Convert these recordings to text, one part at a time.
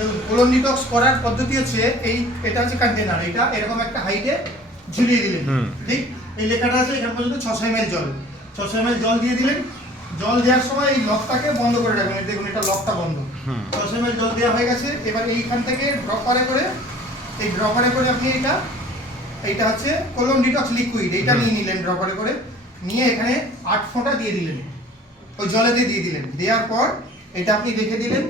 দেখুন colon detox করার পদ্ধতি হচ্ছে এটা হচ্ছে কন্টেনার, এটা এরকম একটা হাইটে ঝুলিয়ে দিলেন, ঠিক এই লেখাটা আছে এখান পর্যন্ত 600 ml জল, 600 ml জল দিয়ে দিলেন। জল দেওয়ার সময় এই লকটাকে বন্ধ করে রাখবেন, দেখুন এটা লকটা বন্ধ। 600 ml জল দেওয়া হয়ে গেছে। এবার এইখান থেকে ড্রপারে করে আপনি এইটা হচ্ছে কোলন ডিটক্স লিকুইড, এইটা নিয়ে নিলেন ড্রপারে করে, নিয়ে এখানে 8 ফোঁটা দিয়ে দিলেন, ওই জলেতে দিয়ে দিলেন। দেওয়ার পর এটা আপনি রেখে দিলেন।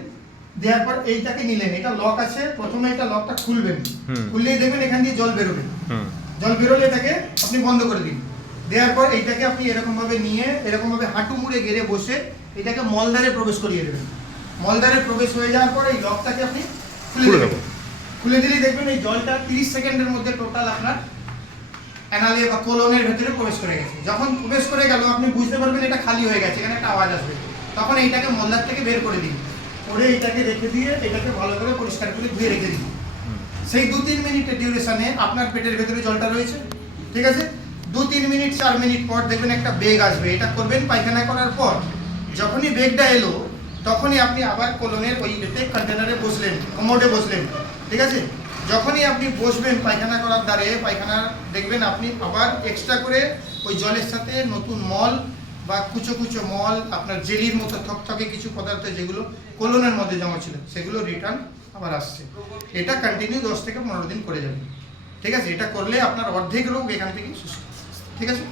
দেওয়ার পর এইটাকে নিলেন, এটা লক আছে, প্রথমে এটা লকটা খুলবেন, খুললেই দেখবেন এখান দিয়ে জল বেরোবে। জল বেরোলে এটাকে আপনি বন্ধ করে দিন। দেওয়ার পর এইটাকে আপনি এরকম ভাবে নিয়ে এরকম ভাবে হাঁটু মুড়ে গেড়ে বসে এটাকে মলদ্বারে প্রবেশ করিয়ে দেবেন। মলদ্বারে প্রবেশ হয়ে যাওয়ার পর এই লকটাকে আপনি খুলে দেবেন। খুলে দিলেই দেখবেন এই জলটা 30 সেকেন্ডের মধ্যে টোটাল আপনার অ্যানালে বা কোলনের ভেতরে প্রবেশ করে গেছে। যখন প্রবেশ করে গেল আপনি বুঝতে পারবেন এটা খালি হয়ে গেছে, এখানে একটা আওয়াজ আসবে, তখন এইটাকে মলদ্বার থেকে বের করে দিন, করে এইটাকে রেখে দিয়ে এটাকে ভালো করে পরিষ্কার করে ধুয়ে রেখে দিন। সেই 2-3 মিনিটের ডিউরেশনে আপনার পেটের ভেতরে জলটা রয়েছে, ঠিক আছে। 2-3 মিনিট 4 মিনিট পর দেখবেন একটা বেগ আসবে, এটা করবেন পায়খানা করার পর। যখনই বেগটা এলো তখনই আপনি আবার কোলনের ওই কন্টেনারে বসলেন, কমোডে বসলেন, ঠিক আছে। যখনই আপনি বসবেন পায়খানা করার দ্বারে, পায়খানা দেখবেন আপনি আবার এক্সট্রা করে ওই জলের সাথে নতুন মল বা কুচো কুচো মল, আপনার জেলির মতো থকথকে কিছু পদার্থ যেগুলো কোলনের মধ্যে জমা ছিল সেগুলো রিটার্ন আবার আসছে। এটা কন্টিনিউ 10 থেকে 15 দিন করে যাবে, ঠিক আছে। এটা করলে আপনার অর্ধেক রোগ এখান থেকে সুস্থ, ঠিক আছে।